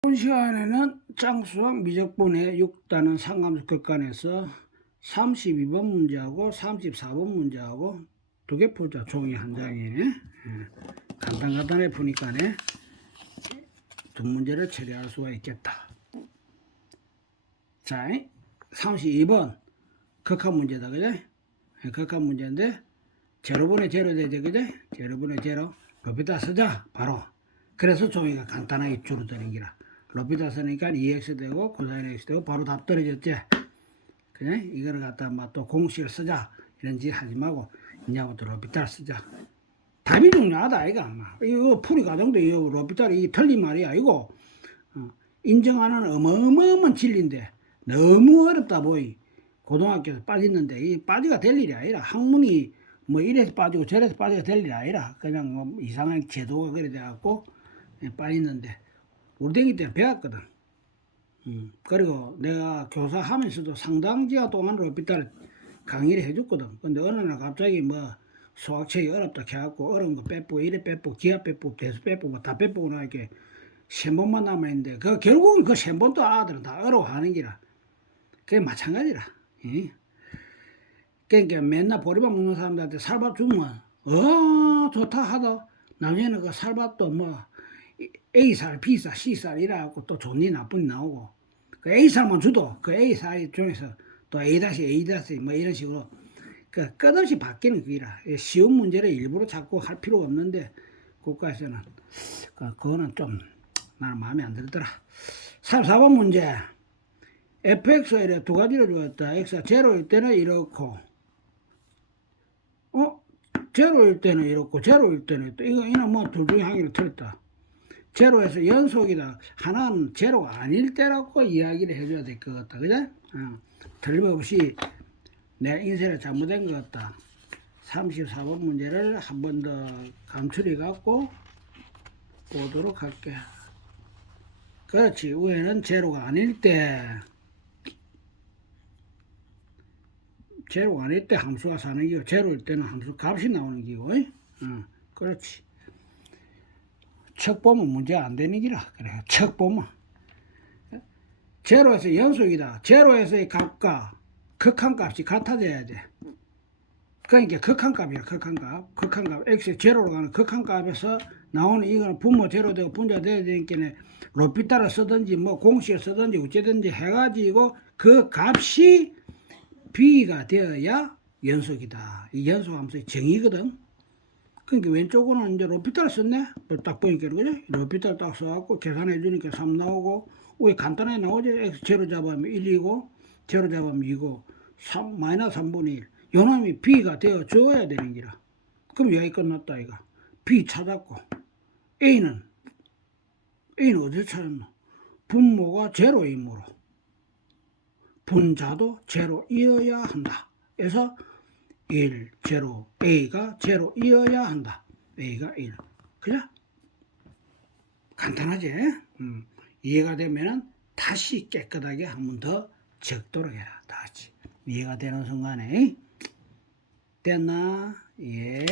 이번 시간에는 짱수학 미적분의 6단원 상감수 극간에서 32번 문제하고 34번 문제하고 두 개 풀자 종이 한 장이네 예. 간단간단해 푸니까네 두 문제를 처리할 수가 있겠다. 자 32번 극한 문제다 그제? 예, 극한 문제인데 제로분의 제로 되죠 그제? 제로분의 제로. 높이다 쓰자 바로. 그래서 종이가 간단하게 줄어드는 기라 높이다 쓰니까 2x 되고 코사인 x 되고 바로 답 떨어졌지. 그냥 이거를 갖다 막또 공식을 쓰자. 이런 짓 하지 말고 이제부터 로피탈 쓰자. 답이 중요하다 이거 아마. 이거 풀이 과정도 이거 로피탈이 이 틀린 말이야 이거. 어, 인정하는 어마어마한 진리인데 너무 어렵다 보이. 고등학교에서 빠졌는데 이 빠지가 될 일이 아니라 학문이 뭐 이래서 빠지고 저래서 빠지가 될 일이 아니라 그냥 뭐 이상한 제도가 그래 돼갖고 예, 빠졌는데 우리 댕기 때는 배웠거든 음, 그리고 내가 교사하면서도 상당 기간 동안 로피탈 강의를 해줬거든. 근데 어느 날 갑자기 뭐 수학책이 어렵다 해갖고 어려운 거 빼고 이래 빼고 기하 빼고 대수 빼고 뭐 다 빼고 나니까 세 번만 남아있는데 그 결국은 그 세 번도 아들은 다 어려워하는 기라. 그게 마찬가지라. 예. 그러니까 맨날 보리밥 먹는 사람들한테 살밥 주면 어 좋다 하다 나중에는 그 살밥도 뭐 A살, B살, C살 이래갖고 또 좋니 나쁜이 나오고 그 A살만 줘도 그 A살 중에서 또 A 다시 A 다시 뭐 이런 식으로 그 끝없이 바뀌는 그이라 쉬운 문제를 일부러 자꾸 할 필요가 없는데 국가에서는 그 그거는 좀 나는 마음에 안 들더라. 4번 문제 이래 두 가지로 주었다. x가 제로일 때는 이렇고 어 제로일 때는 이렇고 제로일 때는 또 이거 이는 뭐둘 중에 한 개를 틀렸다. 제로에서 연속이다. 하나는 제로가 아닐 때라고 이야기를 해줘야 될 것 같다. 그죠? 어. 틀림없이 내 인생에 잘못된 것 같다. 34번 문제를 한 번 더 감출해 갖고 보도록 할게. 그렇지. 위에는 제로가 아닐 때 제로가 아닐 때 함수가 사는 기고 제로일 때는 함수 값이 나오는 기고. 어, 그렇지. 척 보면 문제 안 되는 기라. 그래. 척 보면. 제로에서 연속이다. 제로에서의 값과 극한값이 같아져야 돼. 그러니까 극한값이야, 극한값. 극한값. x 제로로 가는 극한값에서 나오는 이거는 분모 제로 되고 분자 돼야 되니까 로피타를 쓰든지 뭐 공식을 쓰든지 어찌든지 해가지고 그 값이 b가 되어야 연속이다. 이 연속함수의 정의거든. 그러니까 왼쪽으로는 이제 로피탈을 썼네. 딱 보니까 그죠? 로피탈 딱 써갖고 계산해 주니까 3 나오고 왜 간단하게 나오죠? x 제로 잡으면 1이고 제로 잡으면 2고 3 마이너스 3분의 1. 요놈이 b가 되어 줘야 되는 기라. 그럼 여기 끝났다 이거. b 찾았고 a는 a는 어디서 찾았노? 분모가 제로이므로 분자도 제로이어야 한다. 그래서 1, 제로, a가 제로이어야 한다. a가 1. 그래? 간단하지? 음. 이해가 되면은 다시 깨끗하게 한 번 더 적도록 해라. 다시. 이해가 되는 순간에. 됐나? 예.